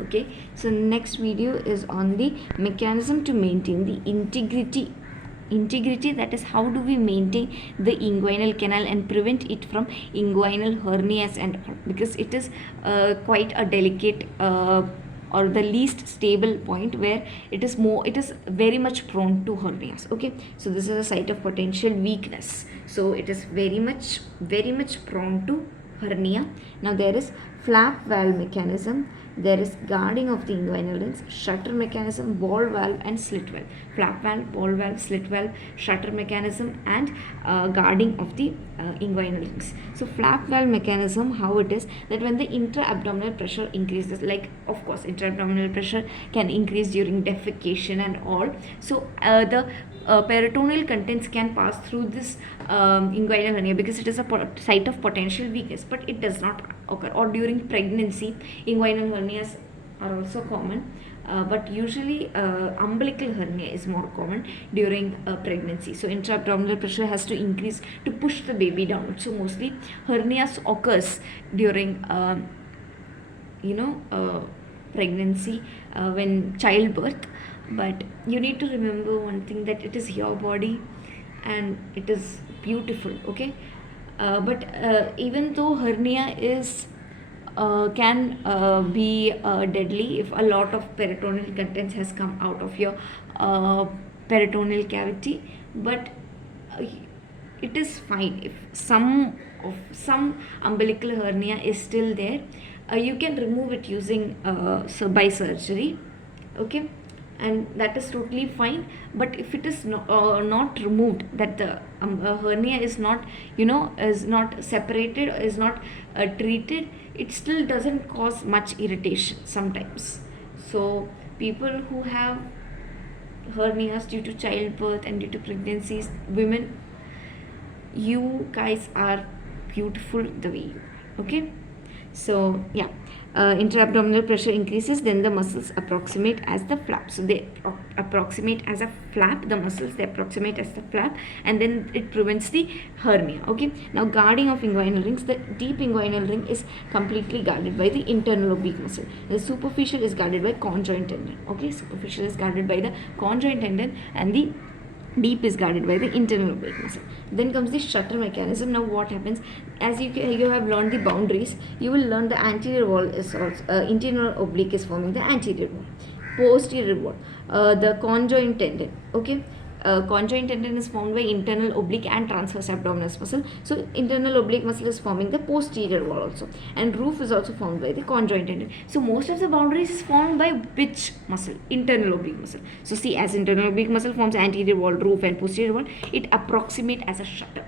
Okay, so next video is on the mechanism to maintain the integrity, that is how do we maintain the inguinal canal and prevent it from inguinal hernias and all, because it is quite a delicate or the least stable point where it is very much prone to hernias. Okay, so this is a site of potential weakness, so it is very much prone to hernia. Now there is flap valve mechanism, there is guarding of the inguinal rings, shutter mechanism, ball valve and slit valve. Flap valve, ball valve, slit valve, shutter mechanism and guarding of the inguinal rings. So flap valve mechanism, how it is that when the intra-abdominal pressure increases, like of course intra-abdominal pressure can increase during defecation and all, so the peritoneal contents can pass through this inguinal hernia because it is a site of potential weakness, but it does not occur. Or during pregnancy, inguinal hernias are also common, but usually umbilical hernia is more common during pregnancy. So intra-abdominal pressure has to increase to push the baby down. So mostly hernias occurs during pregnancy, when childbirth. But you need to remember one thing, that it is your body and it is beautiful. Okay, but even though hernia is can be deadly if a lot of peritoneal contents has come out of your peritoneal cavity, but it is fine if some umbilical hernia is still there. You can remove it using by surgery. Okay, and that is totally fine. But if it is not removed, that the hernia is not is not separated, is not treated, it still doesn't cause much irritation sometimes. So people who have hernias due to childbirth and due to pregnancies, women, you guys are beautiful the way you are. Okay, so yeah, intra-abdominal pressure increases, then the muscles approximate as the flap. So they approximate as a flap, the muscles, they approximate as the flap, and then it prevents the hernia. Okay, now guarding of inguinal rings, the deep inguinal ring is completely guarded by the internal oblique muscle. The superficial is guarded by conjoint tendon. Okay, superficial is guarded by the conjoint tendon and the deep is guarded by the internal oblique muscle. Then comes the shutter mechanism. Now what happens, as you have learned the boundaries, you will learn the anterior wall is also internal oblique is forming the anterior wall, posterior wall, the conjoint tendon. Okay, conjoint tendon is formed by internal oblique and transverse abdominis muscle. So internal oblique muscle is forming the posterior wall also, and roof is also formed by the conjoint tendon. So most of the boundaries is formed by which muscle? Internal oblique muscle. So see, as internal oblique muscle forms anterior wall, roof and posterior wall, it approximates as a shutter.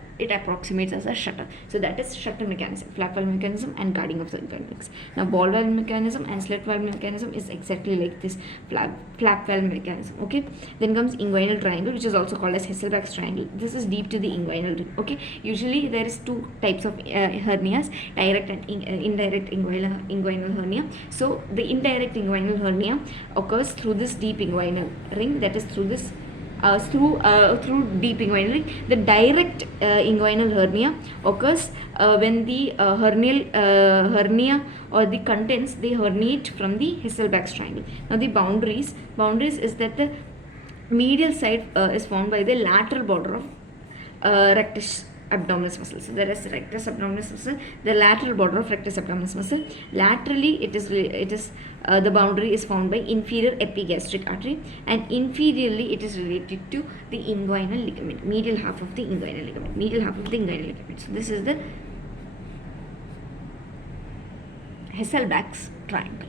So that is shutter mechanism, flap valve mechanism and guarding of the inguinal rings. Now ball valve mechanism and slit valve mechanism is exactly like this flap valve mechanism. Okay, then comes inguinal triangle, which is also called as Hasselbalch's triangle. This is deep to the inguinal ring. Okay, usually there is two types of hernias, direct and indirect inguinal hernia. So the indirect inguinal hernia occurs through this deep inguinal ring, that is through this through deep inguinal ring. The direct inguinal hernia occurs when the hernia or the contents, they herniate from the Hasselbalch's triangle. Now the boundaries is that the medial side is formed by the lateral border of rectus abdominis muscle. So there is rectus abdominis muscle, the lateral border of rectus abdominis muscle. Laterally, it is the boundary is formed by inferior epigastric artery, and inferiorly it is related to the inguinal ligament, medial half of the inguinal ligament. So this is the Hasselbalch's triangle.